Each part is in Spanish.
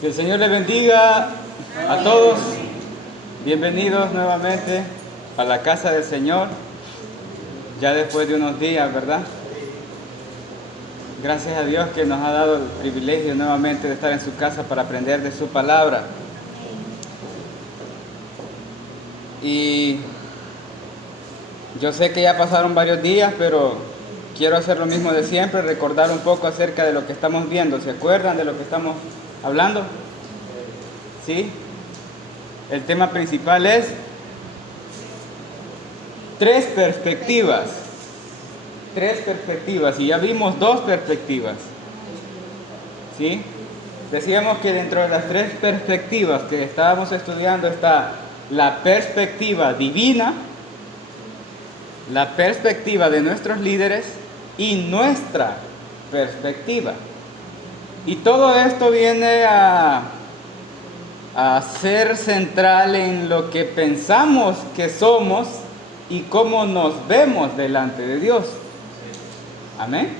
Que el Señor les bendiga a todos. Bienvenidos nuevamente a la casa del Señor, ya después de unos días, ¿verdad? Gracias a Dios que nos ha dado el privilegio nuevamente de estar en su casa para aprender de su palabra. Y yo sé que ya pasaron varios días, pero quiero hacer lo mismo de siempre, recordar un poco acerca de lo que estamos viendo. ¿Se acuerdan de lo que estamos hablando? ¿Sí? El tema principal es tres perspectivas, y ya vimos dos perspectivas, ¿sí? Decíamos que dentro de las tres perspectivas que estábamos estudiando está la perspectiva divina, la perspectiva de nuestros líderes y nuestra perspectiva. Y todo esto viene a ser central en lo que pensamos que somos y cómo nos vemos delante de Dios. Amén.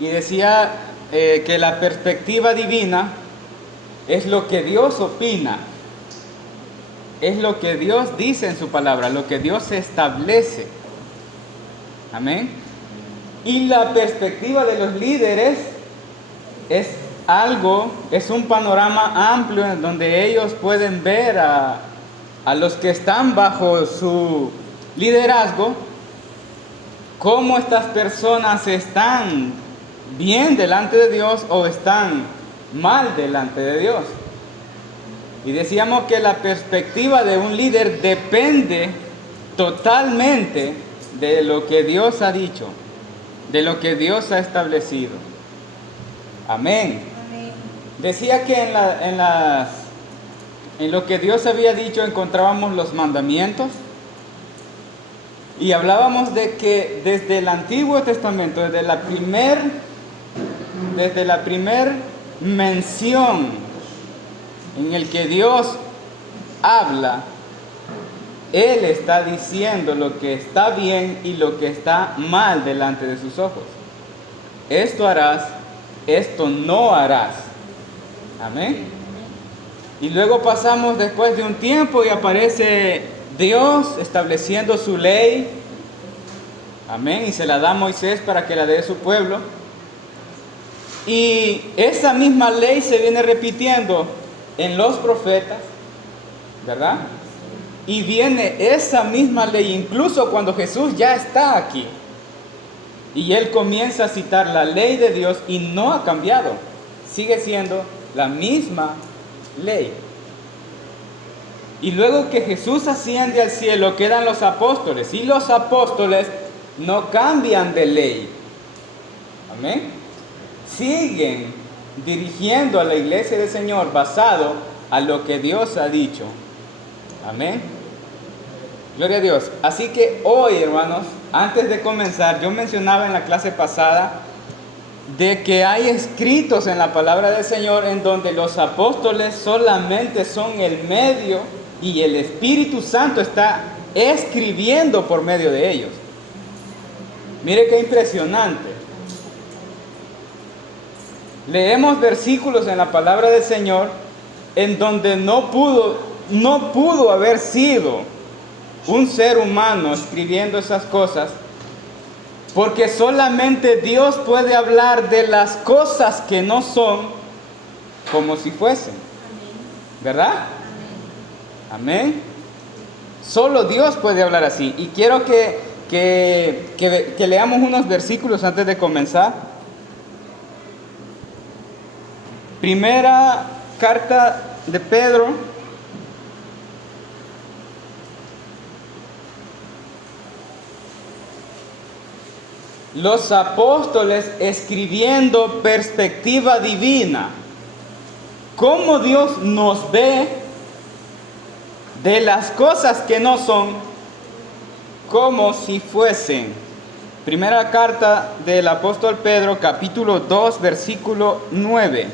Y decía que la perspectiva divina es lo que Dios opina, es lo que Dios dice en su palabra, lo que Dios establece. Amén. Y la perspectiva de los líderes es un panorama amplio en donde ellos pueden ver a los que están bajo su liderazgo, cómo estas personas están bien delante de Dios o están mal delante de Dios. Y decíamos que la perspectiva de un líder depende totalmente de lo que Dios ha dicho, de lo que Dios ha establecido. Amén. Decía que en lo que Dios había dicho encontrábamos los mandamientos y hablábamos de que desde el Antiguo Testamento, desde la primer mención en el que Dios habla, Él está diciendo lo que está bien y lo que está mal delante de sus ojos. Esto harás, esto no harás. Amén. Y luego pasamos después de un tiempo y aparece Dios estableciendo su ley. Amén. Y se la da a Moisés para que la dé a su pueblo. Y esa misma ley se viene repitiendo en los profetas, ¿verdad? Y viene esa misma ley incluso cuando Jesús ya está aquí. Y Él comienza a citar la ley de Dios y no ha cambiado. Sigue siendo la misma ley. Y luego que Jesús asciende al cielo, quedan los apóstoles. Y los apóstoles no cambian de ley. Amén. Siguen dirigiendo a la iglesia del Señor basado a lo que Dios ha dicho. Amén. Gloria a Dios. Así que hoy, hermanos, antes de comenzar, yo mencionaba en la clase pasada de que hay escritos en la palabra del Señor en donde los apóstoles solamente son el medio y el Espíritu Santo está escribiendo por medio de ellos. Mire qué impresionante. Leemos versículos en la palabra del Señor en donde no pudo haber sido un ser humano escribiendo esas cosas, porque solamente Dios puede hablar de las cosas que no son como si fuesen. ¿Verdad? Amén. Solo Dios puede hablar así. Y quiero que leamos unos versículos antes de comenzar. Primera carta de Pedro. Los apóstoles escribiendo perspectiva divina. Cómo Dios nos ve de las cosas que no son como si fuesen. Primera carta del apóstol Pedro, capítulo 2, versículo 9.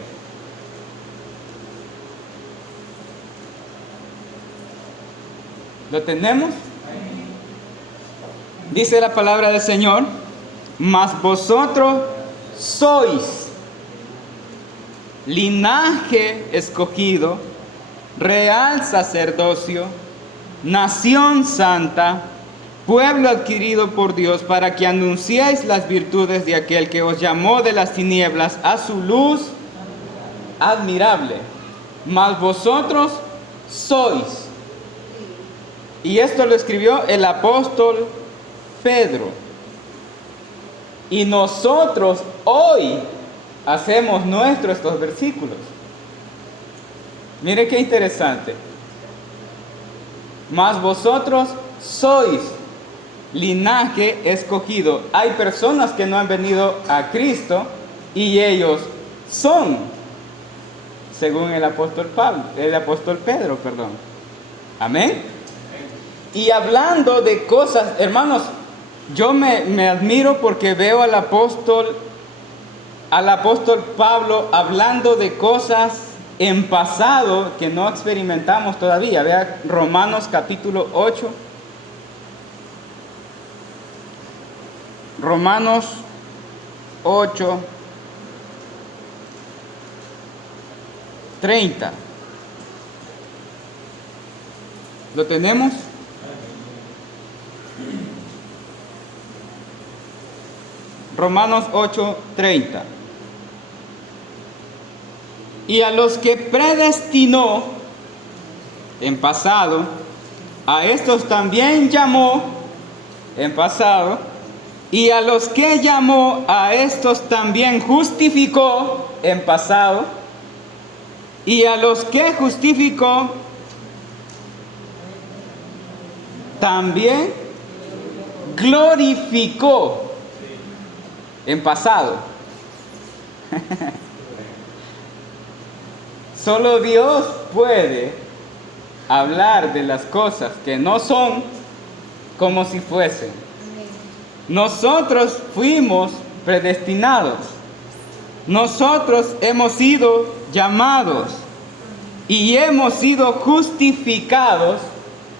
¿Lo tenemos? Dice la palabra del Señor: mas vosotros sois linaje escogido, real sacerdocio, nación santa, pueblo adquirido por Dios, para que anunciéis las virtudes de aquel que os llamó de las tinieblas a su luz admirable. Mas vosotros sois. Y esto lo escribió el apóstol Pedro. Y nosotros hoy hacemos nuestros estos versículos. Mire qué interesante. Mas vosotros sois linaje escogido. Hay personas que no han venido a Cristo y ellos son, según el apóstol Pedro, perdón. Amén. Y hablando de cosas, hermanos, yo me admiro porque veo al apóstol Pablo hablando de cosas en pasado que no experimentamos todavía. Vea Romanos capítulo 8. Romanos 8, 30. ¿Lo tenemos? Romanos 8, 30. Y a los que predestinó en pasado, a estos también llamó en pasado. Y a los que llamó, a estos también justificó en pasado. Y a los que justificó, también glorificó en pasado. Solo Dios puede hablar de las cosas que no son como si fuesen. Nosotros fuimos predestinados. Nosotros hemos sido llamados y hemos sido justificados,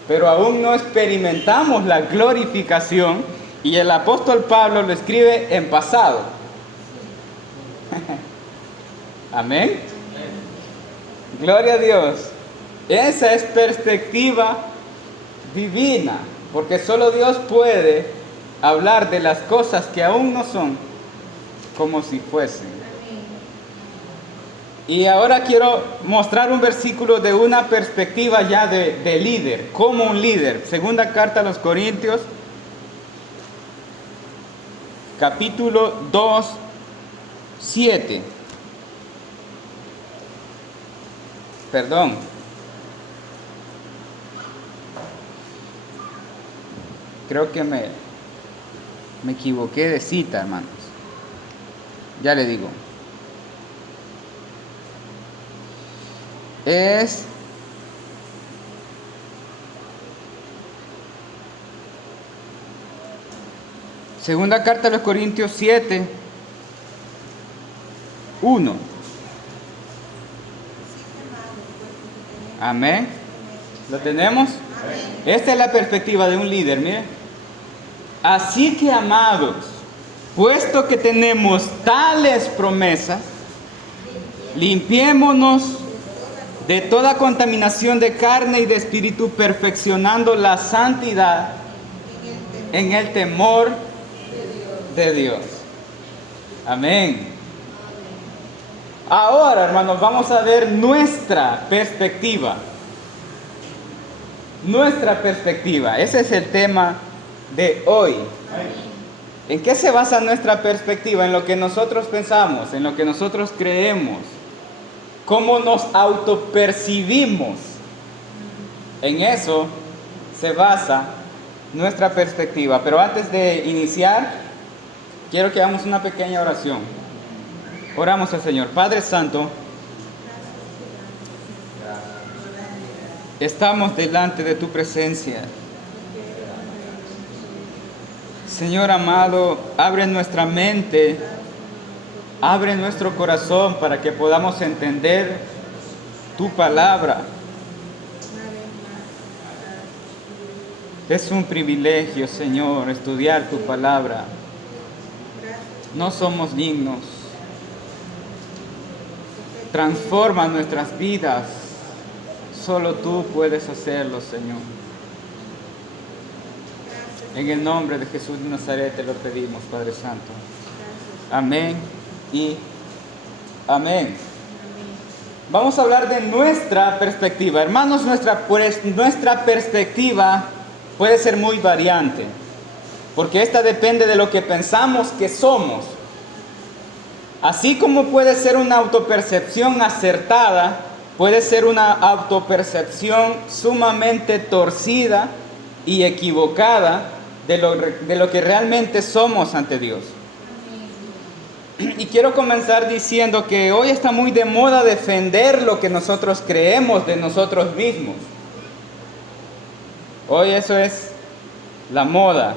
pero aún no experimentamos la glorificación. Y el apóstol Pablo lo escribe en pasado. Amén. Gloria a Dios. Esa es perspectiva divina, porque solo Dios puede hablar de las cosas que aún no son como si fuesen. Y ahora quiero mostrar un versículo de una perspectiva ya de líder, como un líder. Segunda carta a los Corintios, capítulo 2, 7. Perdón. Creo que me equivoqué de cita, hermanos. Ya le digo. Es segunda carta a los Corintios 7, 1. Amén. ¿Lo tenemos? Esta es la perspectiva de un líder, mire. Así que, amados, puesto que tenemos tales promesas, limpiémonos de toda contaminación de carne y de espíritu, perfeccionando la santidad en el temor de Dios. Amén. Ahora, hermanos, vamos a ver nuestra perspectiva. Nuestra perspectiva. Ese es el tema de hoy. ¿En qué se basa nuestra perspectiva? En lo que nosotros pensamos, en lo que nosotros creemos, cómo nos autopercibimos. En eso se basa nuestra perspectiva. Pero antes de iniciar, quiero que hagamos una pequeña oración. Oramos al Señor. Padre Santo, estamos delante de tu presencia. Señor amado, abre nuestra mente, abre nuestro corazón para que podamos entender tu palabra. Es un privilegio, Señor, estudiar tu palabra. No somos dignos. Transforma nuestras vidas. Solo tú puedes hacerlo, Señor. En el nombre de Jesús de Nazaret te lo pedimos, Padre Santo. Amén y amén. Vamos a hablar de nuestra perspectiva. Hermanos, nuestra perspectiva puede ser muy variante, porque esta depende de lo que pensamos que somos. Así como puede ser una autopercepción acertada, puede ser una autopercepción sumamente torcida y equivocada de lo que realmente somos ante Dios. Y quiero comenzar diciendo que hoy está muy de moda defender lo que nosotros creemos de nosotros mismos. Hoy eso es la moda.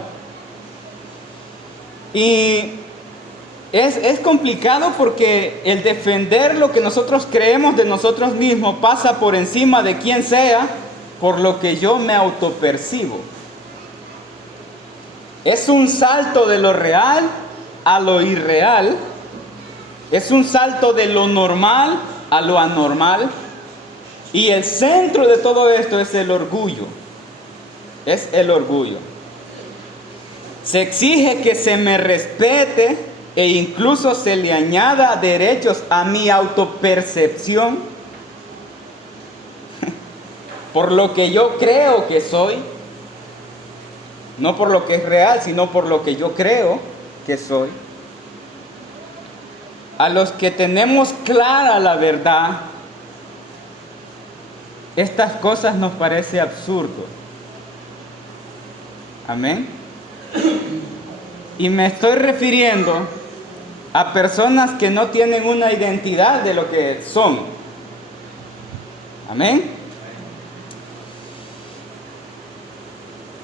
Y es complicado porque el defender lo que nosotros creemos de nosotros mismos pasa por encima de quien sea, por lo que yo me autopercibo. Es un salto de lo real a lo irreal. Es un salto de lo normal a lo anormal. Y el centro de todo esto es el orgullo. Es el orgullo. Se exige que se me respete e incluso se le añada derechos a mi autopercepción por lo que yo creo que soy. No por lo que es real, sino por lo que yo creo que soy. A los que tenemos clara la verdad, estas cosas nos parece absurdo. Amén. Y me estoy refiriendo a personas que no tienen una identidad de lo que son. Amén.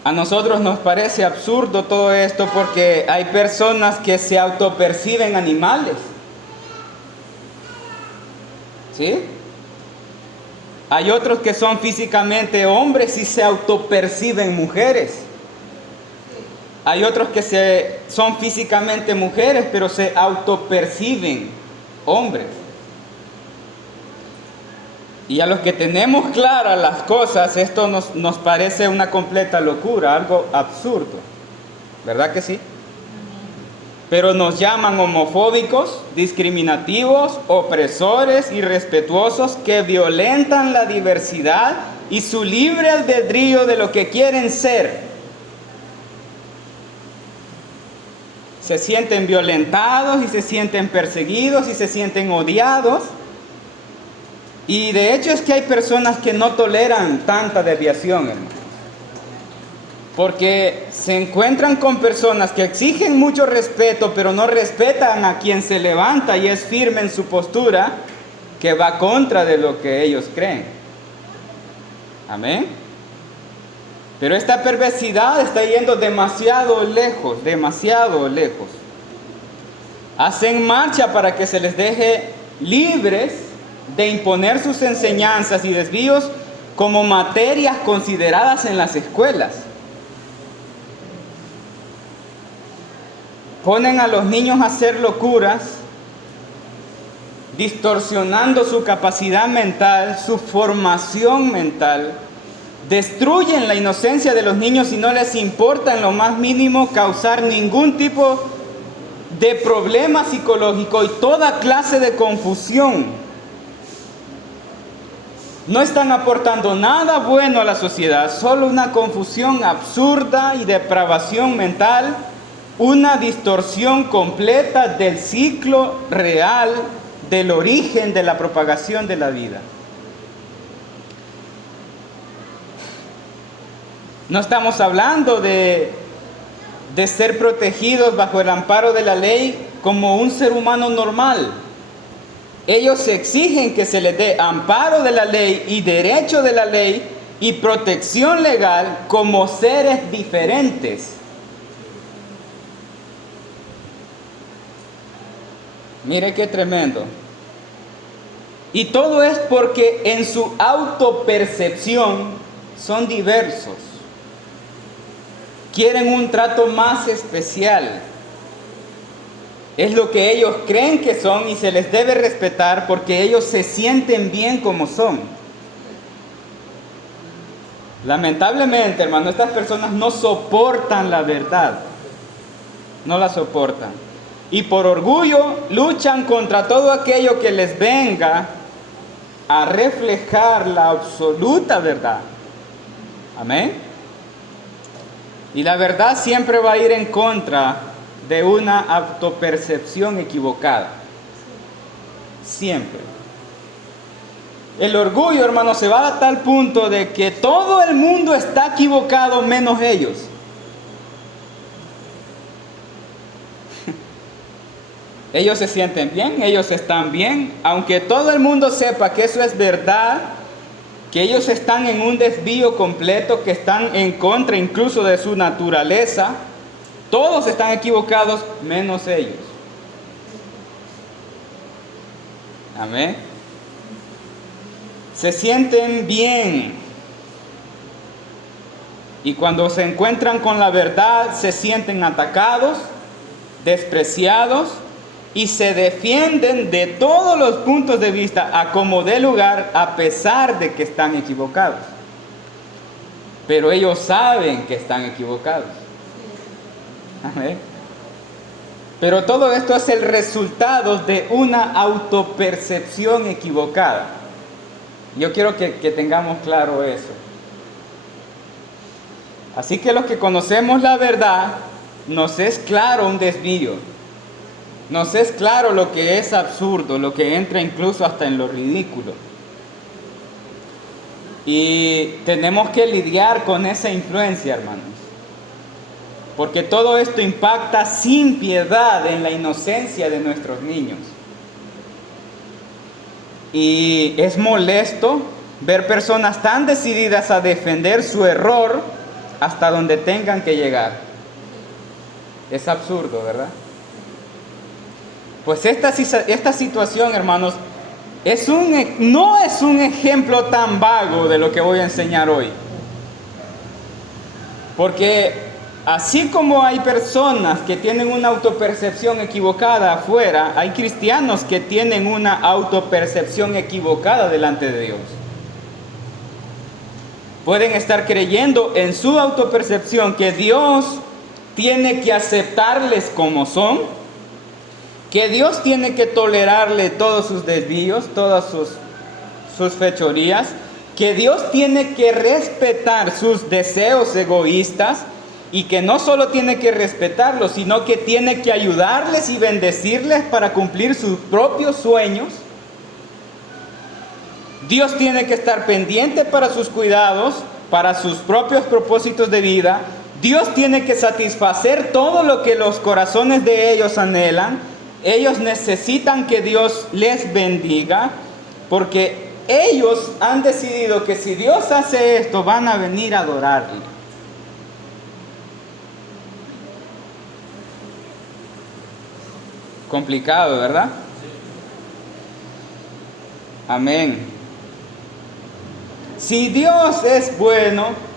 A nosotros nos parece absurdo todo esto porque hay personas que se autoperciben animales. ¿Sí? Hay otros que son físicamente hombres y se autoperciben mujeres. Hay otros que son físicamente mujeres, pero se autoperciben hombres. Y a los que tenemos claras las cosas, esto nos parece una completa locura, algo absurdo. ¿Verdad que sí? Pero nos llaman homofóbicos, discriminativos, opresores, irrespetuosos, que violentan la diversidad y su libre albedrío de lo que quieren ser. Se sienten violentados y se sienten perseguidos y se sienten odiados. Y de hecho es que hay personas que no toleran tanta desviación, hermanos. Porque se encuentran con personas que exigen mucho respeto, pero no respetan a quien se levanta y es firme en su postura, que va contra de lo que ellos creen. Amén. Pero esta perversidad está yendo demasiado lejos, demasiado lejos. Hacen marcha para que se les deje libres de imponer sus enseñanzas y desvíos como materias consideradas en las escuelas. Ponen a los niños a hacer locuras, distorsionando su capacidad mental, su formación mental. Destruyen la inocencia de los niños y no les importa en lo más mínimo causar ningún tipo de problema psicológico y toda clase de confusión. No están aportando nada bueno a la sociedad, solo una confusión absurda y depravación mental, una distorsión completa del ciclo real del origen de la propagación de la vida. No estamos hablando de ser protegidos bajo el amparo de la ley como un ser humano normal. Ellos exigen que se les dé amparo de la ley y derecho de la ley y protección legal como seres diferentes. Mire qué tremendo. Y todo es porque en su autopercepción son diversos. Quieren un trato más especial. Es lo que ellos creen que son y se les debe respetar porque ellos se sienten bien como son. Lamentablemente, hermano, estas personas no soportan la verdad. No la soportan. Y por orgullo luchan contra todo aquello que les venga a reflejar la absoluta verdad. Amén. Y la verdad siempre va a ir en contra de una autopercepción equivocada. Siempre. El orgullo, hermano, se va a tal punto de que todo el mundo está equivocado menos ellos. Ellos se sienten bien, ellos están bien, aunque todo el mundo sepa que eso es verdad, que ellos están en un desvío completo, que están en contra incluso de su naturaleza. Todos están equivocados menos ellos. Amén. Se sienten bien. Y cuando se encuentran con la verdad, se sienten atacados, despreciados y se defienden de todos los puntos de vista a como dé lugar, a pesar de que están equivocados. Pero ellos saben que están equivocados. Amén. Pero todo esto es el resultado de una autopercepción equivocada. Yo quiero que tengamos claro eso. Así que los que conocemos la verdad, nos es claro un desvío. Nos es claro lo que es absurdo, lo que entra incluso hasta en lo ridículo. Y tenemos que lidiar con esa influencia, hermanos. Porque todo esto impacta sin piedad en la inocencia de nuestros niños. Y es molesto ver personas tan decididas a defender su error hasta donde tengan que llegar. Es absurdo, ¿verdad? Pues esta situación, hermanos, no es un ejemplo tan vago de lo que voy a enseñar hoy. Porque así como hay personas que tienen una autopercepción equivocada afuera, hay cristianos que tienen una autopercepción equivocada delante de Dios. Pueden estar creyendo en su autopercepción que Dios tiene que aceptarles como son, que Dios tiene que tolerarle todos sus desvíos, todas sus fechorías, que Dios tiene que respetar sus deseos egoístas y que no solo tiene que respetarlos, sino que tiene que ayudarles y bendecirles para cumplir sus propios sueños. Dios tiene que estar pendiente para sus cuidados, para sus propios propósitos de vida. Dios tiene que satisfacer todo lo que los corazones de ellos anhelan. Ellos necesitan que Dios les bendiga, porque ellos han decidido que si Dios hace esto, van a venir a adorarle. Complicado, ¿verdad? Amén. Si Dios es bueno,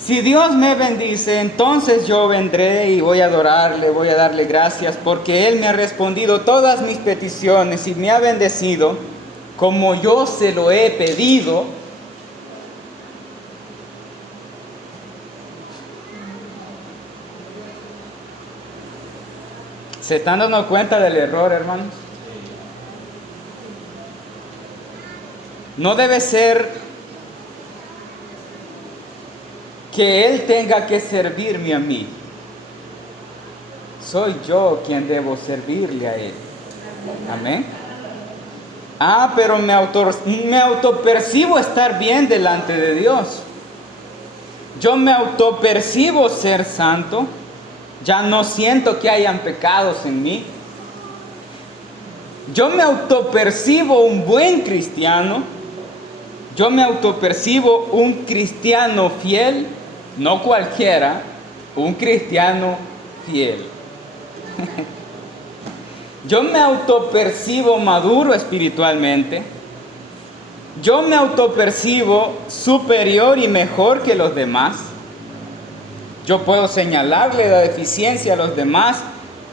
si Dios me bendice, entonces yo vendré y voy a adorarle, voy a darle gracias, porque Él me ha respondido todas mis peticiones y me ha bendecido como yo se lo he pedido. ¿Se están dando cuenta del error, hermanos? No debe ser que Él tenga que servirme a mí. Soy yo quien debo servirle a Él. Amén. Pero me autopercibo estar bien delante de Dios. Yo me autopercibo ser santo. Ya no siento que hayan pecados en mí. Yo me autopercibo un buen cristiano. Yo me autopercibo un cristiano fiel. No cualquiera, un cristiano fiel. Yo me autopercibo maduro espiritualmente. Yo me autopercibo superior y mejor que los demás. Yo puedo señalarle la deficiencia a los demás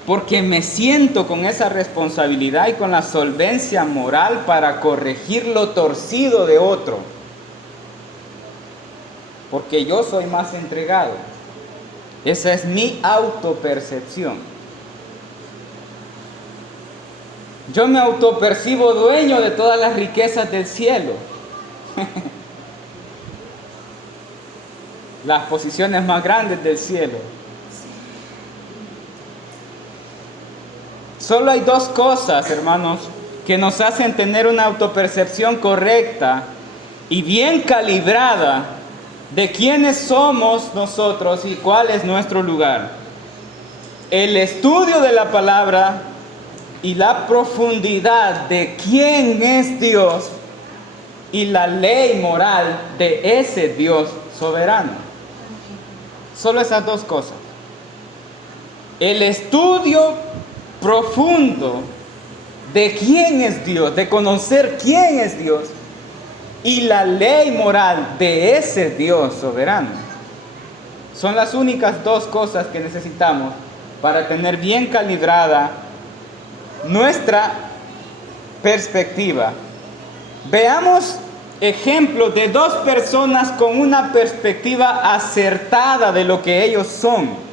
porque me siento con esa responsabilidad y con la solvencia moral para corregir lo torcido de otro, porque yo soy más entregado. Esa es mi autopercepción. Yo me autopercibo dueño de todas las riquezas del cielo. Las posiciones más grandes del cielo. Solo hay dos cosas, hermanos, que nos hacen tener una autopercepción correcta y bien calibrada de quiénes somos nosotros y cuál es nuestro lugar. El estudio de la palabra y la profundidad de quién es Dios y la ley moral de ese Dios soberano. Solo esas dos cosas. El estudio profundo de quién es Dios, de conocer quién es Dios y la ley moral de ese Dios soberano. Son las únicas dos cosas que necesitamos para tener bien calibrada nuestra perspectiva. Veamos ejemplos de dos personas con una perspectiva acertada de lo que ellos son.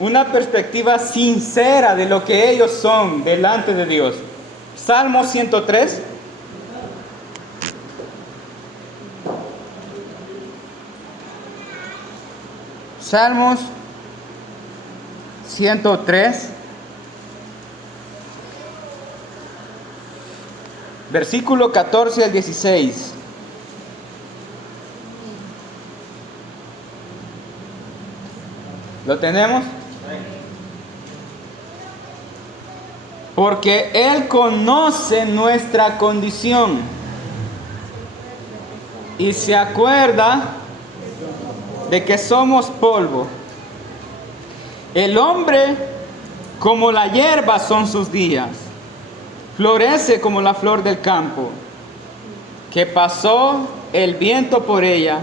Una perspectiva sincera de lo que ellos son delante de Dios. Salmo 103. Salmos 103. Versículo 14 al 16. ¿Lo tenemos? Porque Él conoce nuestra condición y se acuerda de que somos polvo. El hombre como la hierba son sus días. Florece como la flor del campo, que pasó el viento por ella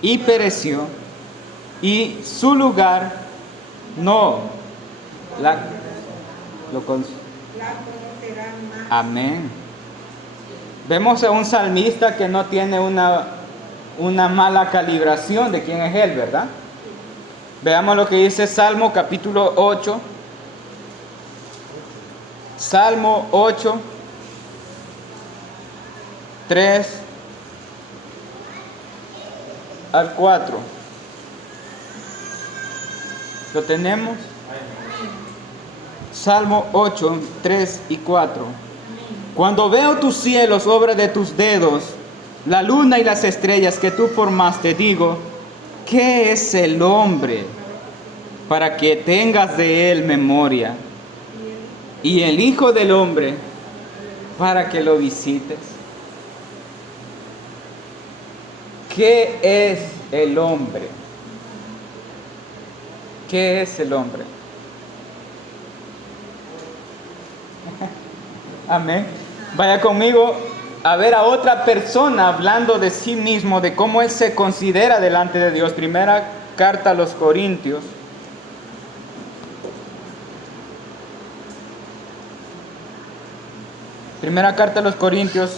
y pereció, y su lugar no lo conocerá más. Amén. Vemos a un salmista que no tiene una mala calibración de quién es él, ¿verdad? Veamos lo que dice Salmo capítulo 8. Salmo 8, 3 al 4. ¿Lo tenemos? Salmo 8, 3 y 4. Cuando veo tus cielos, obra de tus dedos, la luna y las estrellas que tú formaste, digo, ¿qué es el hombre para que tengas de él memoria? Y el Hijo del Hombre para que lo visites. ¿Qué es el hombre? ¿Qué es el hombre? Amén. Vaya conmigo a ver a otra persona hablando de sí mismo, de cómo él se considera delante de Dios. Primera carta a los Corintios. Primera carta a los Corintios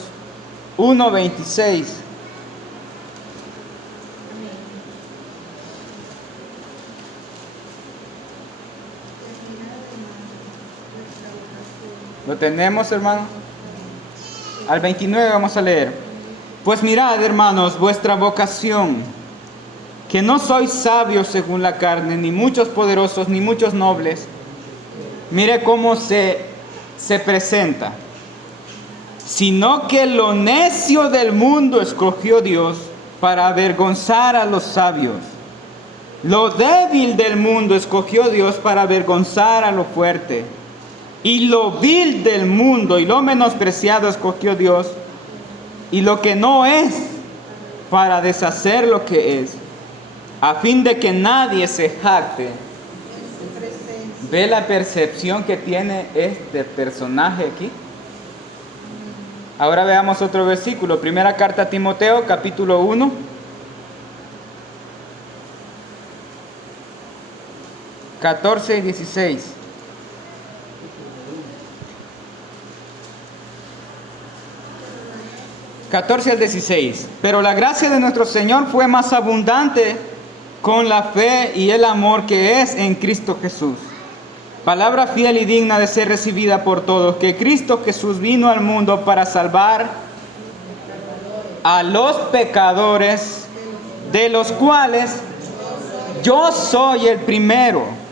1:26. ¿Lo tenemos, hermano? Al 29 vamos a leer. Pues mirad, hermanos, vuestra vocación, que no sois sabios según la carne, ni muchos poderosos, ni muchos nobles. Mire cómo se presenta. Sino que lo necio del mundo escogió Dios para avergonzar a los sabios. Lo débil del mundo escogió Dios para avergonzar a lo fuerte. Y lo vil del mundo y lo menospreciado escogió Dios. Y lo que no es, para deshacer lo que es, a fin de que nadie se jacte. ¿Ve la percepción que tiene este personaje aquí? Ahora veamos otro versículo. Primera carta a Timoteo, capítulo 1. 14 y 16. Al 16. Pero la gracia de nuestro Señor fue más abundante con la fe y el amor que es en Cristo Jesús. Palabra fiel y digna de ser recibida por todos, que Cristo Jesús vino al mundo para salvar a los pecadores, de los cuales yo soy el primero.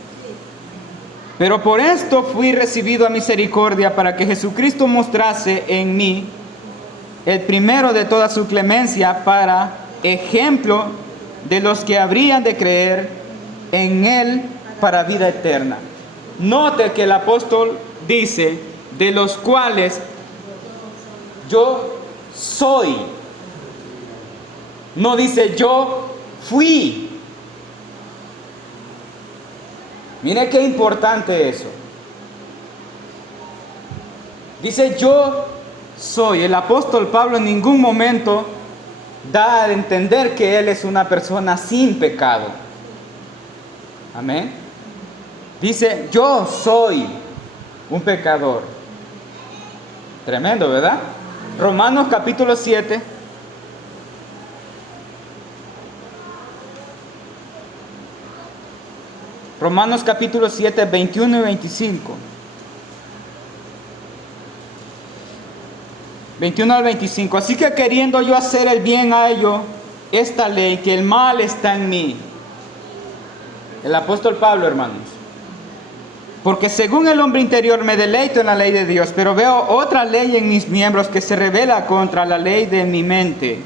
Pero por esto fui recibido a misericordia, para que Jesucristo mostrase en mí el primero de toda su clemencia, para ejemplo de los que habrían de creer en Él para vida eterna. Note que el apóstol dice, de los cuales yo soy. No dice yo fui. Mire qué importante eso. Dice yo soy. El apóstol Pablo en ningún momento da a entender que él es una persona sin pecado. Amén. Dice yo soy un pecador. Tremendo, ¿verdad? Romanos capítulo 7. Romanos capítulo 7, 21 y 25. 21 al 25. Así que queriendo yo hacer el bien a ellos, esta ley, que el mal está en mí. El apóstol Pablo, hermanos. Porque según el hombre interior me deleito en la ley de Dios, pero veo otra ley en mis miembros que se rebela contra la ley de mi mente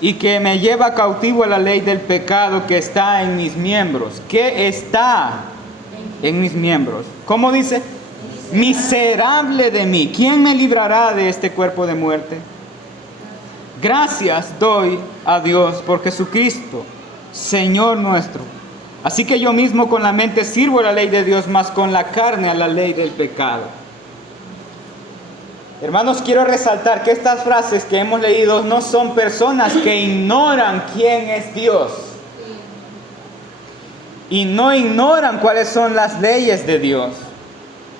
y que me lleva cautivo a la ley del pecado que está en mis miembros. ¿Qué está en mis miembros? ¿Cómo dice? Miserable de mí, ¿quién me librará de este cuerpo de muerte? Gracias doy a Dios por Jesucristo, Señor nuestro. Así que yo mismo con la mente sirvo a la ley de Dios, mas con la carne a la ley del pecado. Hermanos, quiero resaltar que estas frases que hemos leído no son personas que ignoran quién es Dios. Y no ignoran cuáles son las leyes de Dios.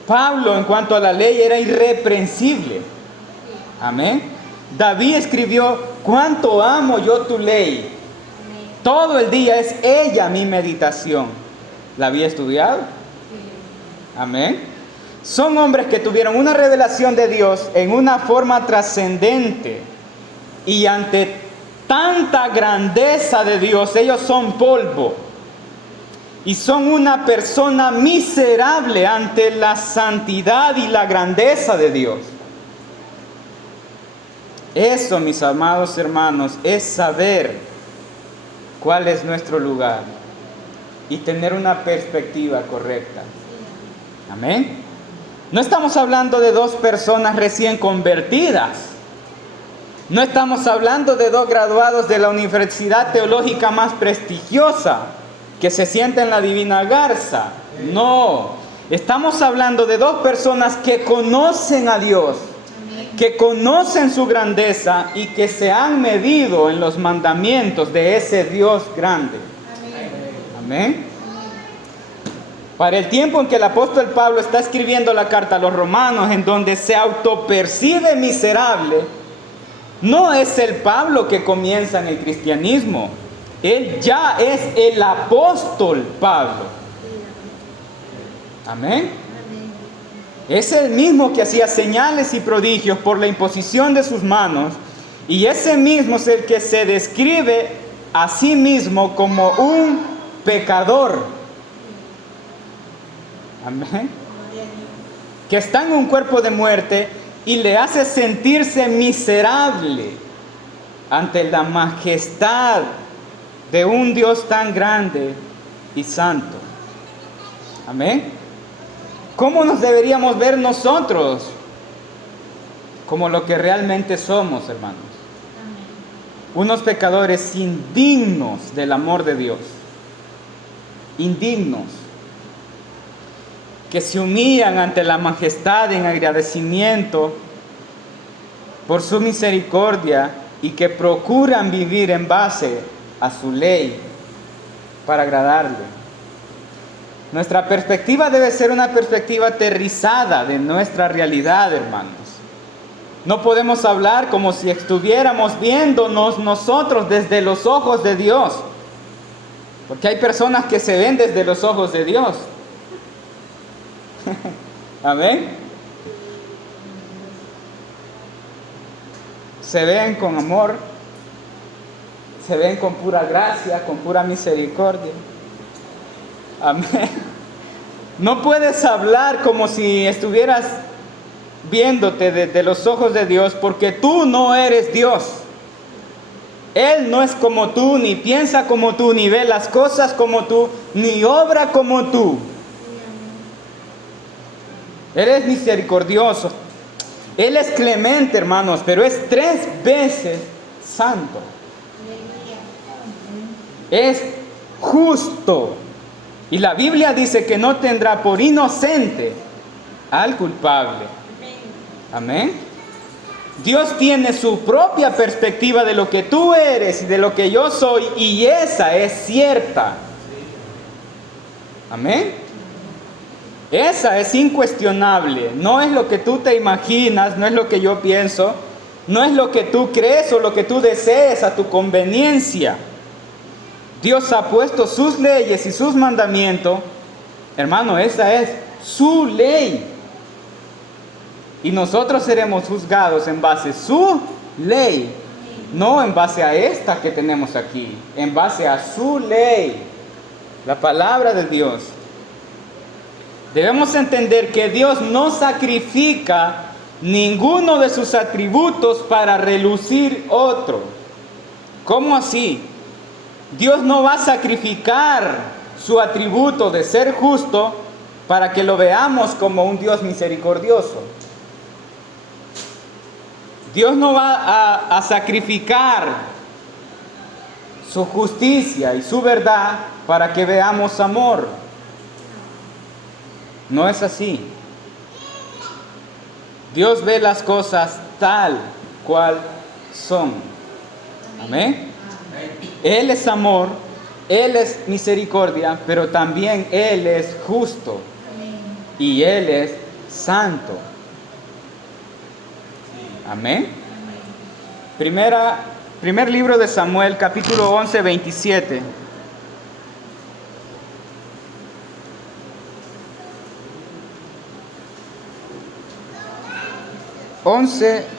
Pablo, en cuanto a la ley, era irreprensible. Amén. David escribió, cuánto amo yo tu ley. Todo el día es ella mi meditación. ¿La había estudiado? Amén. Son hombres que tuvieron una revelación de Dios en una forma trascendente. Y ante tanta grandeza de Dios, ellos son polvo. Y son una persona miserable ante la santidad y la grandeza de Dios. Eso, mis amados hermanos, es saber cuál es nuestro lugar y tener una perspectiva correcta. Amén. No estamos hablando de dos personas recién convertidas. No estamos hablando de dos graduados de la universidad teológica más prestigiosa que se sienta en la Divina Garza. No, estamos hablando de dos personas que conocen a Dios, que conocen su grandeza y que se han medido en los mandamientos de ese Dios grande. Amén. Para el tiempo en que el apóstol Pablo está escribiendo la carta a los romanos, en donde se autopercibe miserable, no es el Pablo que comienza en el cristianismo. Él ya es el apóstol Pablo. Amén. Es el mismo que hacía señales y prodigios por la imposición de sus manos. Y ese mismo es el que se describe a sí mismo como un pecador. Amén. Que está en un cuerpo de muerte y le hace sentirse miserable ante la majestad de un Dios tan grande y santo. Amén. ¿Cómo nos deberíamos ver nosotros? Como lo que realmente somos, hermanos. Unos pecadores indignos del amor de Dios. Indignos. Que se humillan ante la majestad en agradecimiento por su misericordia y que procuran vivir en base a su ley para agradarle. Nuestra perspectiva debe ser una perspectiva aterrizada de nuestra realidad, hermanos. No podemos hablar como si estuviéramos viéndonos nosotros desde los ojos de Dios. Porque hay personas que se ven desde los ojos de Dios. Amén. Se ven con amor, se ven con pura gracia, con pura misericordia. Amén. No puedes hablar como si estuvieras viéndote desde los ojos de Dios, porque tú no eres Dios. Él no es como tú, ni piensa como tú, ni ve las cosas como tú, ni obra como tú. Él es misericordioso. Él es clemente, hermanos, pero es 3 veces santo. Es justo. Y la Biblia dice que no tendrá por inocente al culpable. Amén. Dios tiene su propia perspectiva de lo que tú eres y de lo que yo soy, y esa es cierta. Amén. Esa es incuestionable. No es lo que tú te imaginas, no es lo que yo pienso, no es lo que tú crees o lo que tú desees a tu conveniencia. Dios ha puesto sus leyes y sus mandamientos. Hermano, esa es su ley. Y nosotros seremos juzgados en base a su ley, no en base a esta que tenemos aquí, en base a su ley, la palabra de Dios. Debemos entender que Dios no sacrifica ninguno de sus atributos para relucir otro. ¿Cómo así? Dios no va a sacrificar su atributo de ser justo para que lo veamos como un Dios misericordioso. Dios no va a sacrificar su justicia y su verdad para que veamos amor. No es así. Dios ve las cosas tal cual son. Amén. Él es amor, Él es misericordia, pero también Él es justo. Y Él es santo. Amén. Primer libro de Samuel, capítulo 11, 27.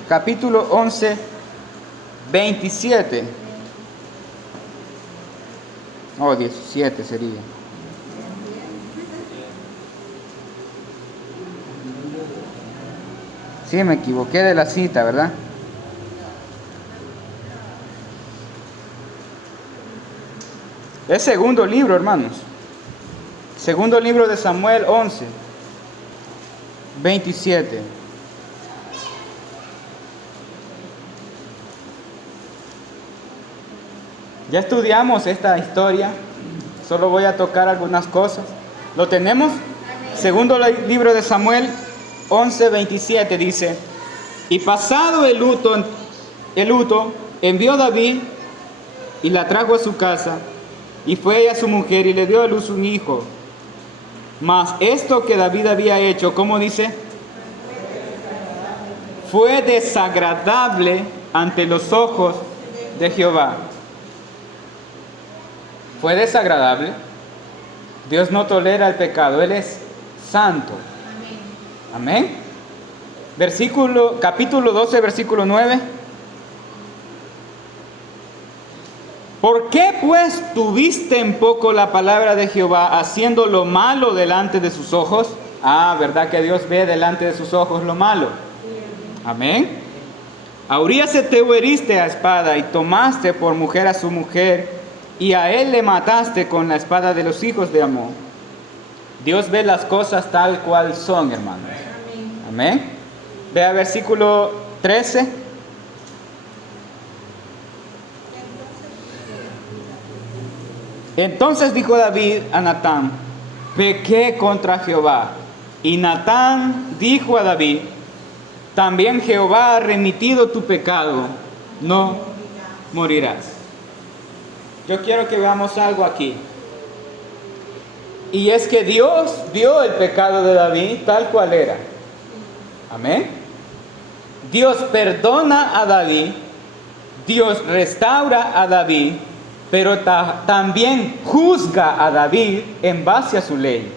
Capítulo 11, 27. 17 sería. Sí, me equivoqué de la cita, ¿verdad? Es segundo libro, hermanos. Segundo libro de Samuel 11, 27. Ya estudiamos esta historia. Solo voy a tocar algunas cosas. ¿Lo tenemos? Segundo libro de Samuel 11, 27 dice: y pasado el luto, envió David y la trajo a su casa, y fue ella su mujer y le dio a luz un hijo. Mas esto que David había hecho, ¿cómo dice? Fue desagradable ante los ojos de Jehová. Fue desagradable. Dios no tolera el pecado, Él es santo. Amén. Capítulo 12, versículo 9. ¿Por qué pues tuviste en poco la palabra de Jehová, haciendo lo malo delante de sus ojos? ¿Verdad que Dios ve delante de sus ojos lo malo? Amén. A Urías Eteo heriste a espada y tomaste por mujer a su mujer, y a él le mataste con la espada de los hijos de Amón. Dios ve las cosas tal cual son, hermanos. Amén. Vea versículo 13. Entonces dijo David a Natán: pequé contra Jehová. Y Natán dijo a David: también Jehová ha remitido tu pecado, no morirás. Yo quiero que veamos algo aquí. Y es que Dios vio el pecado de David tal cual era. Amén. Dios perdona a David, Dios restaura a David, pero también juzga a David en base a su ley.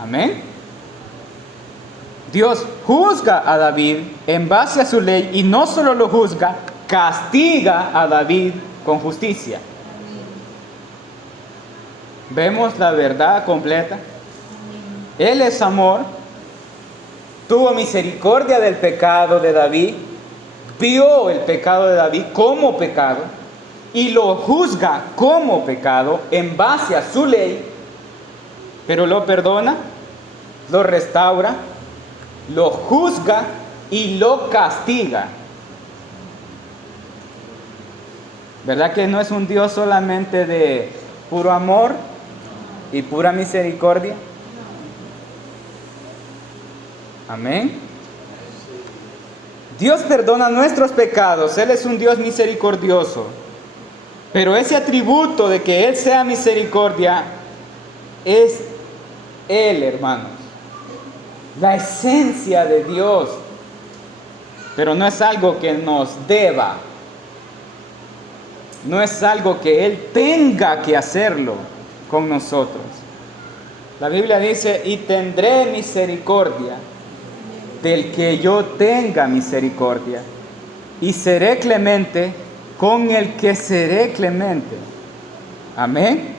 Amén. Dios juzga a David en base a su ley y no solo lo juzga, castiga a David con justicia. ¿Vemos la verdad completa? Él es amor, tuvo misericordia del pecado de David, vio el pecado de David como pecado y lo juzga como pecado en base a su ley, pero lo perdona, lo restaura, lo juzga y lo castiga. ¿Verdad que no es un Dios solamente de puro amor y pura misericordia? Amén. Dios perdona nuestros pecados, Él es un Dios misericordioso, pero ese atributo de que Él sea misericordia es Él, hermanos, la esencia de Dios, pero no es algo que nos deba, no es algo que Él tenga que hacerlo con nosotros. La Biblia dice, y tendré misericordia del que yo tenga misericordia, y seré clemente con el que seré clemente. Amén.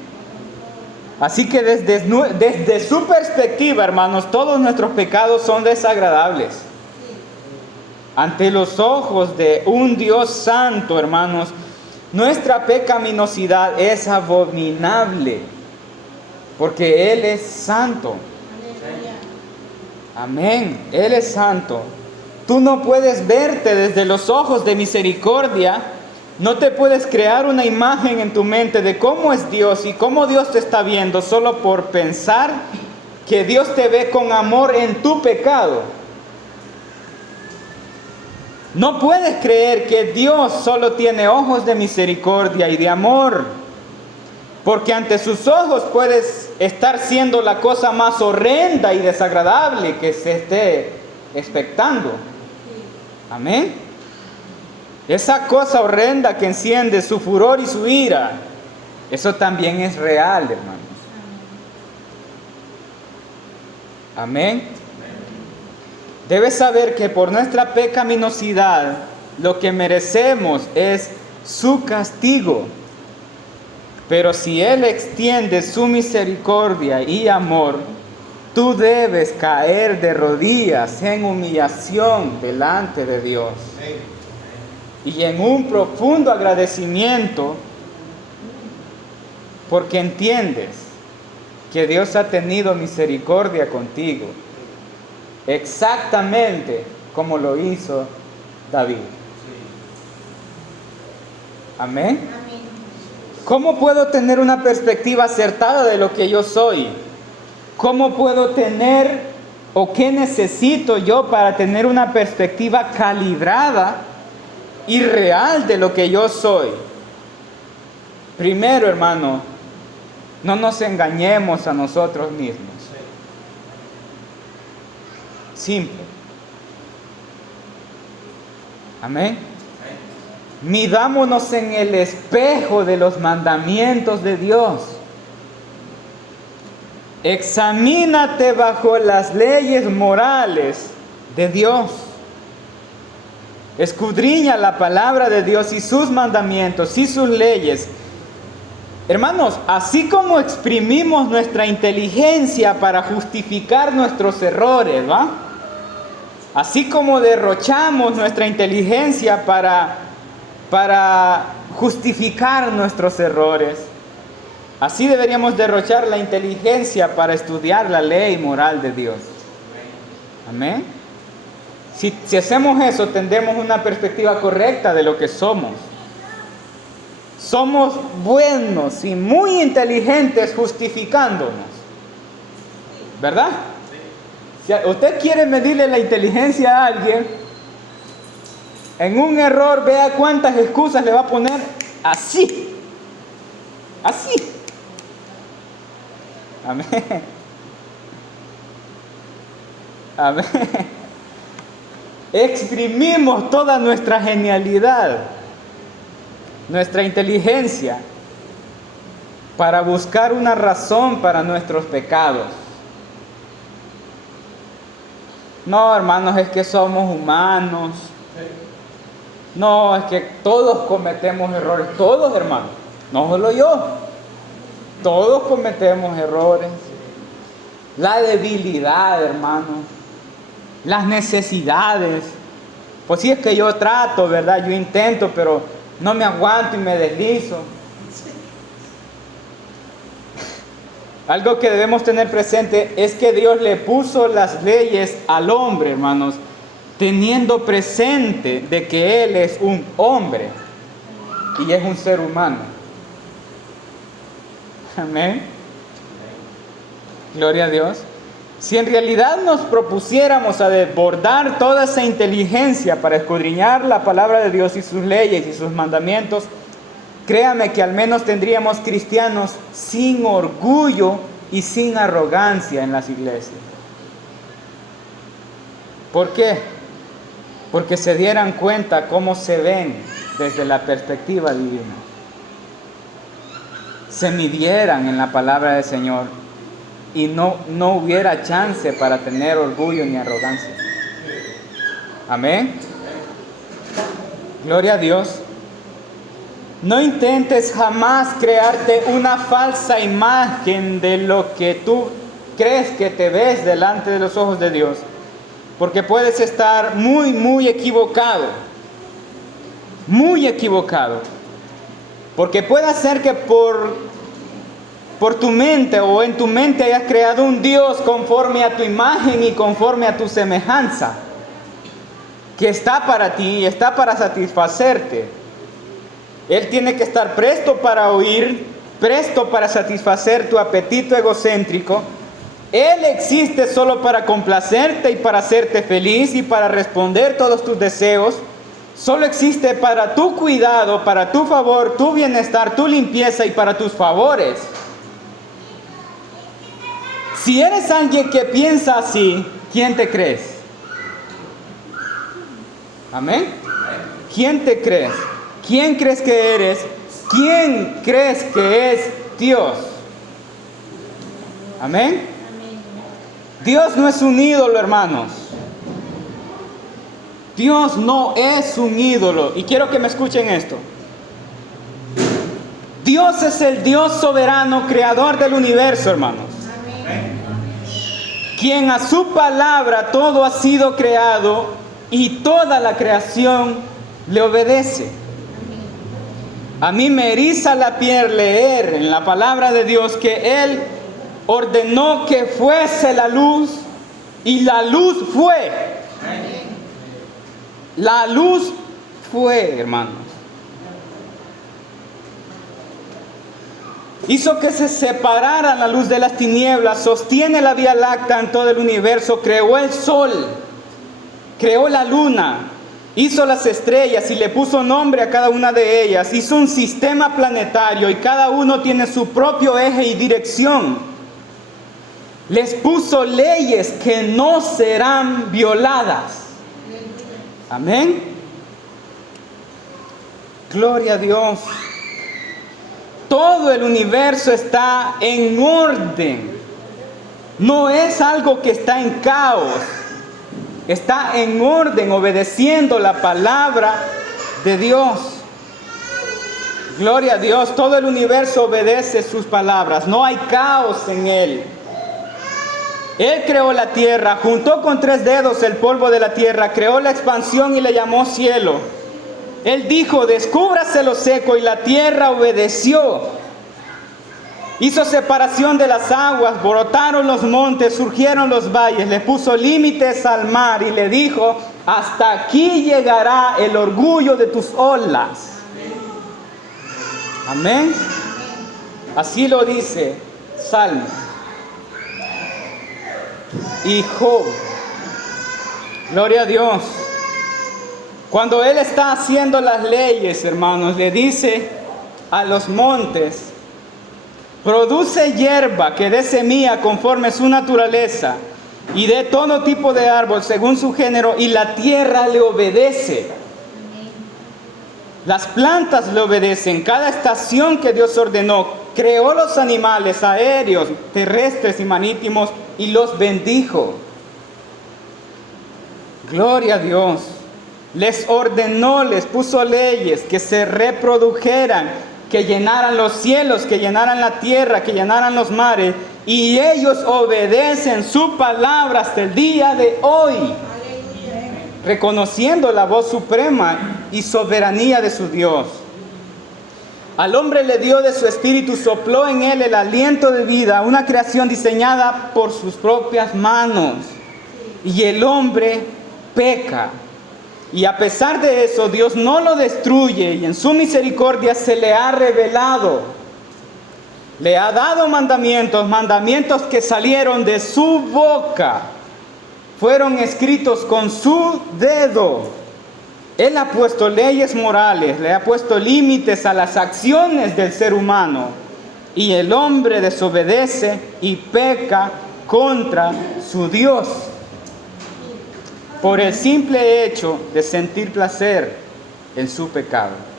Así que desde su perspectiva, hermanos, todos nuestros pecados son desagradables. Ante los ojos de un Dios santo, hermanos, nuestra pecaminosidad es abominable, porque Él es santo. Amén. Él es santo. Tú no puedes verte desde los ojos de misericordia. No te puedes crear una imagen en tu mente de cómo es Dios y cómo Dios te está viendo solo por pensar que Dios te ve con amor en tu pecado. No puedes creer que Dios solo tiene ojos de misericordia y de amor, porque ante sus ojos puedes estar siendo la cosa más horrenda y desagradable que se esté expectando. Amén. Esa cosa horrenda que enciende su furor y su ira, eso también es real, hermanos. Amén. Debes saber que por nuestra pecaminosidad lo que merecemos es su castigo. Pero si Él extiende su misericordia y amor, tú debes caer de rodillas en humillación delante de Dios. Y en un profundo agradecimiento, porque entiendes que Dios ha tenido misericordia contigo, exactamente como lo hizo David. Amén. ¿Cómo puedo tener una perspectiva acertada de lo que yo soy? ¿Cómo puedo tener o qué necesito yo para tener una perspectiva calibrada y real de lo que yo soy? Primero, hermano, no nos engañemos a nosotros mismos. Simple. Amén. Midámonos en el espejo de los mandamientos de Dios. Examínate bajo las leyes morales de Dios. Escudriña la palabra de Dios y sus mandamientos y sus leyes. Hermanos, así como exprimimos nuestra inteligencia para justificar nuestros errores, ¿va? Así como derrochamos nuestra inteligencia para justificar nuestros errores, así deberíamos derrochar la inteligencia para estudiar la ley moral de Dios. Amén. Si hacemos eso, tendremos una perspectiva correcta de lo que somos. Somos buenos y muy inteligentes justificándonos, ¿verdad? Si usted quiere medirle la inteligencia a alguien, en un error, vea cuántas excusas le va a poner así. Así. Amén. Amén. Exprimimos toda nuestra genialidad, nuestra inteligencia, para buscar una razón para nuestros pecados. No, hermanos, es que somos humanos. No, es que todos cometemos errores. Todos, hermanos. No solo yo. Todos cometemos errores. La debilidad, hermanos. Las necesidades. Pues sí, es que yo trato, ¿verdad? Yo intento, pero no me aguanto y me deslizo. Algo que debemos tener presente es que Dios le puso las leyes al hombre, hermanos, teniendo presente de que Él es un hombre y es un ser humano. Amén. Gloria a Dios. Si en realidad nos propusiéramos a desbordar toda esa inteligencia para escudriñar la palabra de Dios y sus leyes y sus mandamientos, créame que al menos tendríamos cristianos sin orgullo y sin arrogancia en las iglesias. ¿Por qué? Porque se dieran cuenta cómo se ven desde la perspectiva divina. Se midieran en la palabra del Señor y no hubiera chance para tener orgullo ni arrogancia. Amén. Gloria a Dios. No intentes jamás crearte una falsa imagen de lo que tú crees que te ves delante de los ojos de Dios, porque puedes estar muy equivocado, muy equivocado, porque puede ser que por tu mente o en tu mente hayas creado un Dios conforme a tu imagen y conforme a tu semejanza, que está para ti y está para satisfacerte. Él tiene que estar presto para oír, presto para satisfacer tu apetito egocéntrico. Él existe solo para complacerte y para hacerte feliz y para responder todos tus deseos. Solo existe para tu cuidado, para tu favor, tu bienestar, tu limpieza y para tus favores. Si eres alguien que piensa así, ¿quién te crees? ¿Amén? ¿Quién te crees? ¿Quién crees que eres? ¿Quién crees que es Dios? ¿Amén? Dios no es un ídolo, hermanos. Dios no es un ídolo. Y quiero que me escuchen esto. Dios es el Dios soberano, creador del universo, hermanos. Quien a su palabra todo ha sido creado y toda la creación le obedece. A mí me eriza la piel leer en la palabra de Dios que Él ordenó que fuese la luz y la luz fue. La luz fue, hermanos. Hizo que se separara la luz de las tinieblas, sostiene la Vía Láctea en todo el universo, creó el sol, creó la luna, hizo las estrellas y le puso nombre a cada una de ellas. Hizo un sistema planetario y cada uno tiene su propio eje y dirección. Les puso leyes que no serán violadas. Amén. Gloria a Dios. Todo el universo está en orden. No es algo que está en caos. Está en orden, obedeciendo la palabra de Dios. Gloria a Dios. Todo el universo obedece sus palabras. No hay caos en él. Él creó la tierra, juntó con 3 dedos el polvo de la tierra, creó la expansión y le llamó cielo. Él dijo, descúbrase lo seco, y la tierra obedeció. Hizo separación de las aguas, brotaron los montes, surgieron los valles, le puso límites al mar y le dijo, hasta aquí llegará el orgullo de tus olas. Amén. Así lo dice Salmo. Y Job. Gloria a Dios. Cuando Él está haciendo las leyes, hermanos, le dice a los montes, produce hierba que dé semilla conforme su naturaleza, y de todo tipo de árbol según su género, y la tierra le obedece. Las plantas le obedecen. Cada estación que Dios ordenó, creó los animales aéreos, terrestres y marítimos, y los bendijo. Gloria a Dios. Les ordenó, les puso leyes, que se reprodujeran, que llenaran los cielos, que llenaran la tierra, que llenaran los mares, y ellos obedecen su palabra hasta el día de hoy, reconociendo la voz suprema y soberanía de su Dios. Al hombre le dio de su espíritu, sopló en él el aliento de vida, una creación diseñada por sus propias manos. Y el hombre peca. Y a pesar de eso, Dios no lo destruye, y en su misericordia se le ha revelado. Le ha dado mandamientos que salieron de su boca. Fueron escritos con su dedo. Él ha puesto leyes morales, le ha puesto límites a las acciones del ser humano. Y el hombre desobedece y peca contra su Dios, por el simple hecho de sentir placer en su pecado.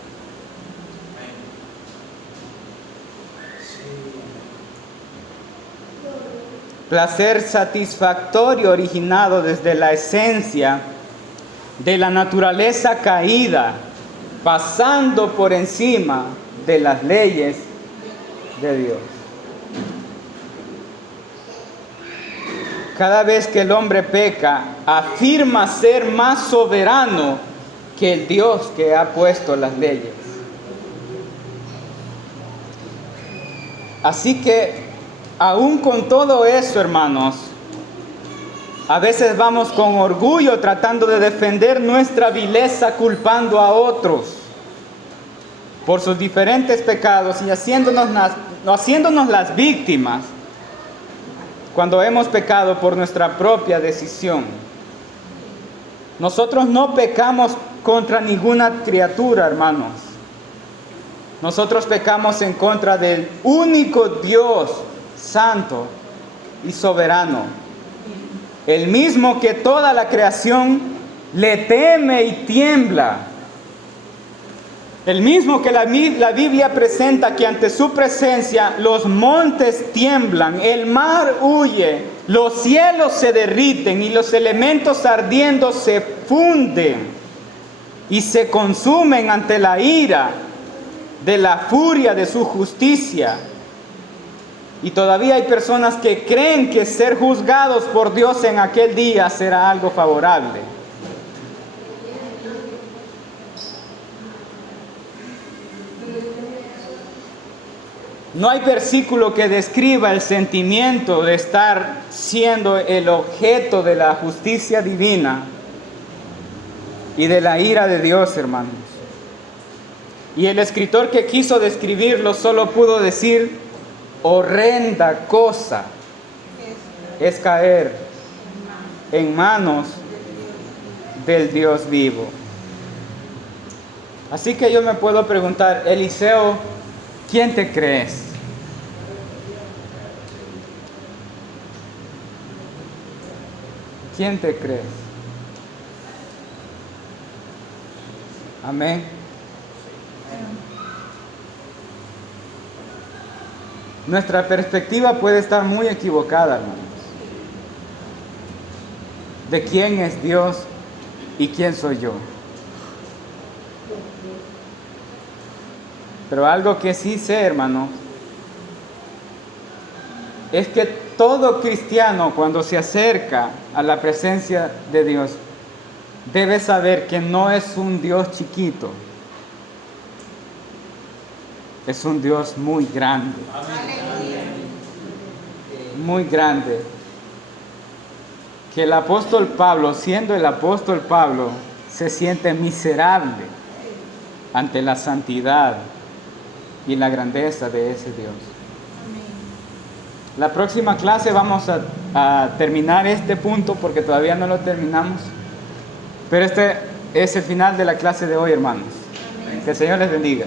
Placer satisfactorio originado desde la esencia de la naturaleza caída, pasando por encima de las leyes de Dios. Cada vez que el hombre peca, afirma ser más soberano que el Dios que ha puesto las leyes. Así que, aún con todo eso, hermanos, a veces vamos con orgullo tratando de defender nuestra vileza, culpando a otros por sus diferentes pecados y haciéndonos las víctimas cuando hemos pecado por nuestra propia decisión. Nosotros no pecamos contra ninguna criatura, hermanos. Nosotros pecamos en contra del único Dios santo y soberano, el mismo que toda la creación le teme y tiembla, el mismo que la Biblia presenta que ante su presencia los montes tiemblan, el mar huye, los cielos se derriten y los elementos ardiendo se funden y se consumen ante la ira de la furia de su justicia. Y todavía hay personas que creen que ser juzgados por Dios en aquel día será algo favorable. No hay versículo que describa el sentimiento de estar siendo el objeto de la justicia divina y de la ira de Dios, hermanos. Y el escritor que quiso describirlo solo pudo decir: horrenda cosa es caer en manos del Dios vivo. Así que yo me puedo preguntar, Eliseo, ¿quién te crees? ¿Quién te crees? Amén. Nuestra perspectiva puede estar muy equivocada, hermanos, de quién es Dios y quién soy yo. Pero algo que sí sé, hermanos, es que todo cristiano, cuando se acerca a la presencia de Dios, debe saber que no es un Dios chiquito, es un Dios muy grande. Muy grande. Que el apóstol Pablo, siendo el apóstol Pablo, se siente miserable ante la santidad y la grandeza de ese Dios. La próxima clase vamos a terminar este punto porque todavía no lo terminamos. Pero este es el final de la clase de hoy, hermanos. Que el Señor les bendiga.